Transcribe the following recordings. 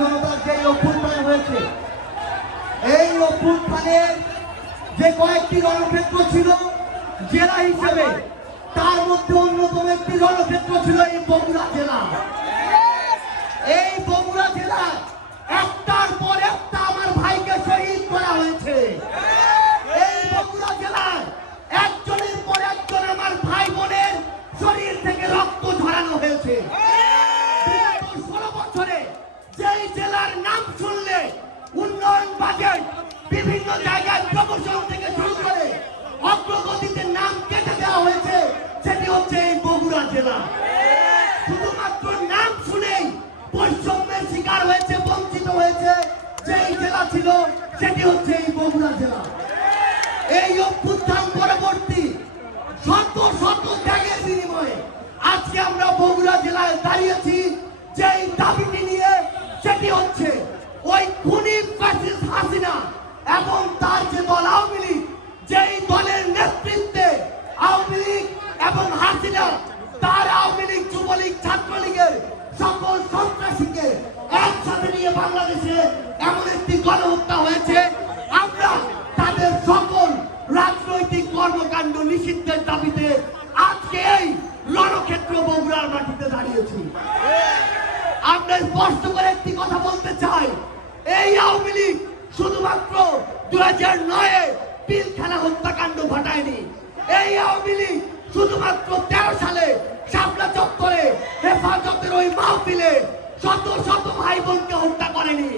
জনতার যে অভ্যুত্থান হয়েছে, এই অভ্যুত্থানের যে কয়েকটি রণক্ষেত্র ছিল জেলা হিসেবে, তার মধ্যে অন্যতম একটি রণক্ষেত্র ছিল এই বগুড়া জেলা। এই বগুড়া জেলা একটার পর একটা আমার ভাইকে শহীদ করা হয়েছে। এই বগুড়া জেলায় একজনের পর একজন আমার ভাই বোনের শরীর থেকে রক্ত ঝরানো হয়েছে। 16 বছরে যেই জেলার নাম শুনলে উন্নয়ন বাজেট বিভিন্ন জায়গায় প্রমোশন থেকে শুরু করে অগ্রগতিতে নাম কেটে দেওয়া হয়েছে, সেটি হচ্ছে এই বগুড়া জেলা। শুধুমাত্র নাম শুনেই বৈষম্যের শিকার হয়েছে, বঞ্চিত হয়েছে যেই জেলা ছিল, সেটি হচ্ছে এই বগুড়া জেলা। এই অভ্যুত্থান পরবর্তী শত শত ত্যাগের বিনিময়ে আজকে আমরা বগুড়া জেলায় দাঁড়িয়েছি যেই দাবিটি নিয়ে, সেটি হচ্ছে ওই খুনি ফ্যাসিস্ট হাসিনা এবং তার যে দল আওয়ামী লীগ, যেই দলের নেতৃত্বে আওয়ামী লীগ এবং হাসিনা তার আওয়ামী লীগ, যুবলীগ, ছাত্রলীগের সকল সন্ত্রাসীকে একসাথে নিয়ে বাংলাদেশে এমন একটি গণহত্যা হয়েছে। আমরা তাদের সকল রাজনৈতিক কর্মকাণ্ড নিষিদ্ধের দাবিতে আজকে এই রণক্ষেত্র বগুড়ার মাটিতে দাঁড়িয়েছি। আমরা স্পষ্ট করে একটি কথা বলতে চাই, এই আওয়ামী লীগ শুধুমাত্র 2009-এ পিলখানা হত্যাকাণ্ড ঘটায়নি। এই আওয়ামী লীগ শুধুমাত্র 13 সালে শাপলা চত্বরে হেফাজতের ওই মাহফিলে শত শত ভাই বোনকে হত্যা করেনি।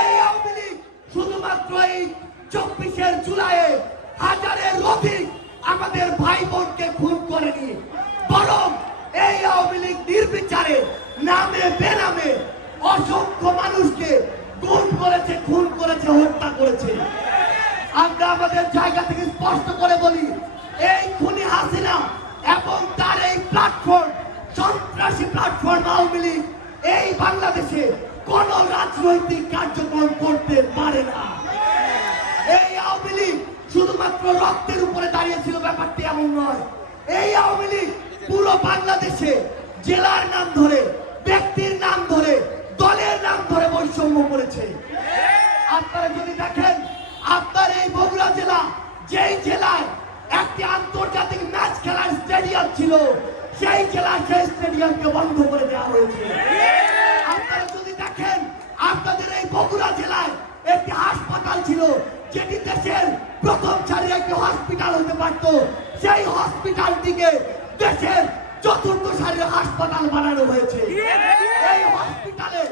এই আওয়ামী লীগ শুধুমাত্র এই 24 জুলাইয়ে হাজারের অধিক আমাদের ভাই বোনকে খুন করেনি, বরং এই আওয়ামী লীগ নির্বিচারে নামে বেনামে অসংখ্য মানুষকে গুম করেছে, খুন করেছে, হত্যা করেছে। আমরা আমাদের জায়গা থেকে স্পষ্ট করে বলি, এই খুনি হাসিনা এবং তার এই প্ল্যাটফর্ম, সন্ত্রাসী প্ল্যাটফর্ম আওয়ামী লীগ এই বাংলাদেশে কোন রাজনৈতিক কার্যক্রম করতে পারে না। এই আওয়ামী লীগ শুধুমাত্র রক্তের উপরে দাঁড়িয়েছিল, ব্যাপারটি এমন নয়। এই আওয়ামী লীগ পুরো বাংলাদেশে জেলার নাম ধরে, ব্যক্তির নাম ধরে, দলের নাম ধরে বৈষম্য করেছে। আপনারা যদি দেখেন, আপনার এই বগুড়া জেলা, যেই জেলায় একটি আন্তর্জাতিক ম্যাচ খেলার স্টেডিয়াম ছিল, সেই জেলা সেই স্টেডিয়ামকে বন্ধ করে দেওয়া হয়েছে। আপনারা যদি দেখেন, আপনাদের এই বগুড়া জেলায় একটি হাসপাতাল ছিল, যেটি দেশের প্রথম সারির একটি হসপিটাল হতে পারত, সেই হসপিটালটিকে দেশের চতুর্থ সারির হাসপাতাল বানানো হয়েছে। এই হসপিটালে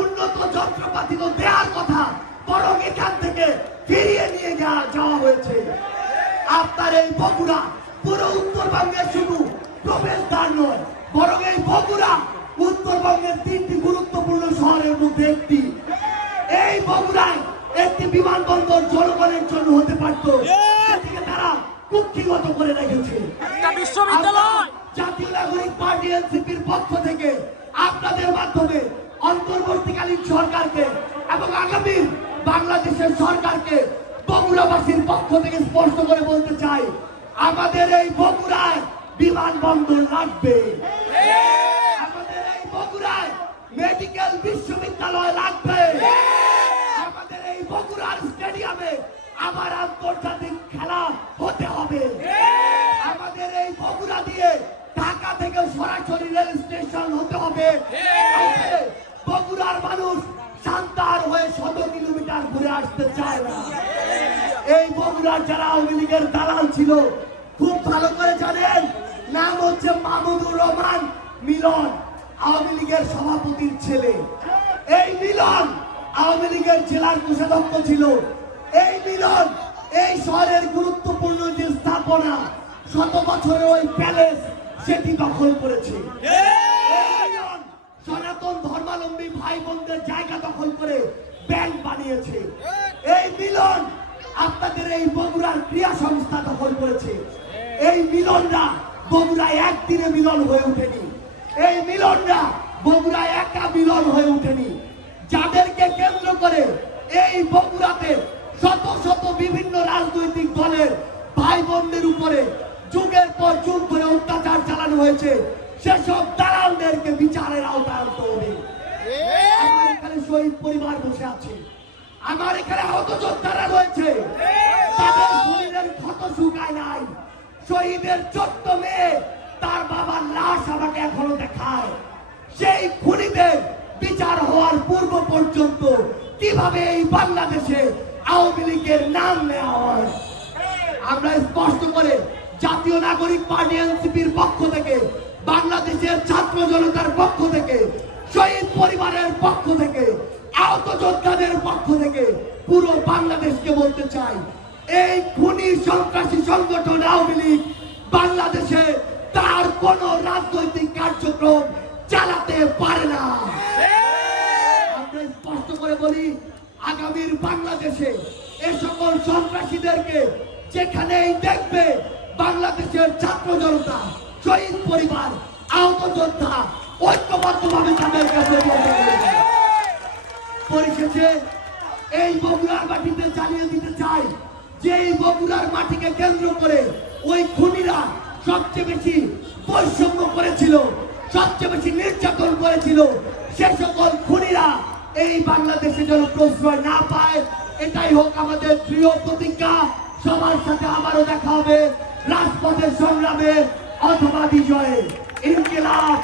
উন্নত যন্ত্রপাতি তো দেওয়ার কথা, বরং এখান থেকে ফিরিয়ে নিয়ে যাওয়া হয়েছে। আপনার এই বগুড়া পুরো উত্তরবঙ্গের শুধু প্রবেশদ্বার নয়, বরং এই বগুড়া উত্তরবঙ্গের 3টি গুরুত্বপূর্ণ শহরের মধ্যে একটি। এই বগুড়ায় একটি বিমানবন্দর জনগণের জন্য হতে পারত, সেটিকে তারা কুক্ষিগত করে রেখেছে। জাতীয় নাগরিক পার্টি এনসিপির পক্ষ থেকে আপনাদের মাধ্যমে অন্তর্বর্তীকালীন সরকারকে এবং আগামী বাংলাদেশের সরকারকে বগুড়াবাসীর পক্ষ থেকে স্পষ্ট করে বলতে চাই, আমাদের এই বগুড়ায় বিমানবন্দর লাগবে, আমাদের এই বগুড়ায় মেডিকেল বিশ্ববিদ্যালয় লাগবে, আমাদের এই বগুড়ার স্টেডিয়ামে আবার আন্তর্জাতিক খেলা হতে হবে, আমাদের এই বগুড়া দিয়ে ঢাকা থেকে সরাসরি রেল স্টেশন হতে হবে। বগুড়ার মানুষ সান্তার হয়ে 100 কিলোমিটার ঘুরে আসতে চায় না। এই বগুড়ার যারা আওয়ামী লীগের দালাল ছিল, খুব ভালো করে জানেন, নাম হচ্ছে মাহমুদুর রহমান মিলন, আওয়ামী লীগের সভাপতির ছেলে। এই মিলন আওয়ামী লীগের জেলার কোষাধ্যক্ষ ছিল। এই মিলন এই শহরের গুরুত্বপূর্ণ যে স্থাপনা, 100 বছরের ওই প্যালেস, সেটি দখল করেছে। সনাতন ধর্মাবলম্বী ভাই বোনদের জায়গা দখল করে ব্যাংক বানিয়েছে। এই মিলন আপনাদের এই বগুড়ার ক্রিয়া সংস্থা দখল করেছে। এই মিলনরা বগুড়ায় একদিনে মিলন হয়ে ওঠেনি, এই মিলনরা বগুড়ায় একা মিলন হয়ে ওঠেনি। যাদেরকে কেন্দ্র করে এই বগুড়াতে শত শত বিভিন্ন রাজনৈতিক দলের ভাই বোনদের উপরে যুগের পর যুগ ধরে অত্যাচার চালানো হয়েছে, সেসব দালালদেরকে বিচারের আওতায় আনতে হবে। আমার এখানে শহীদ পরিবার বসে আছে, আমার এখানে আহত যোদ্ধারা রয়েছে, তাদের শরীরের ক্ষত শুকায় নাই। শহীদের 14 মেয়ে তার বাবার লাশ আমাকে এখনো দেখায়। সেই খুনিদের বিচার হওয়ার পূর্ব পর্যন্ত কিভাবে এই বাংলাদেশে আওয়ামী লীগের নাম নেওয়া হয়, আমরা স্পষ্ট করে জাতীয় নাগরিক পার্টি এনসিপির পক্ষ থেকে, বাংলাদেশের ছাত্র জনতার পক্ষ থেকে, শহীদ পরিবারের পক্ষ থেকে, আহত যোদ্ধাদের পক্ষ থেকে পুরো বাংলাদেশকে বলতে চাই, এই খুনি সন্ত্রাসী সংগঠন আওয়ামী লীগ বাংলাদেশে তার কোন রাজনৈতিক কার্যক্রম চালাতে পারে না। আমরা স্পষ্ট করে বলি, আগামীর বাংলাদেশে এ সকল সন্ত্রাসীদেরকে যেখানেই দেখবে বাংলাদেশের ছাত্র জনতা, শহীদ পরিবার, আহত যোদ্ধা ঐক্যবদ্ধভাবে তাদের কাছে পরিশেষে এই বগুড়ার মাটিতে জানিয়ে দিতে চাই যে এই বগুড়ার মাটিকে কেন্দ্র করে ওই খুনিরা সবচেয়ে বেশি বৈষম্য করেছিল, সবচেয়ে বেশি নির্যাতন করেছিল। সে সকল খুনিরা এই বাংলাদেশে যেন প্রশ্রয় না পায়, এটাই হোক আমাদের দৃঢ় প্রতিজ্ঞা। সবার সাথে আবারও দেখা হবে রাজপথের সংগ্রামে অথবা বিজয়ে। ইনকিলাব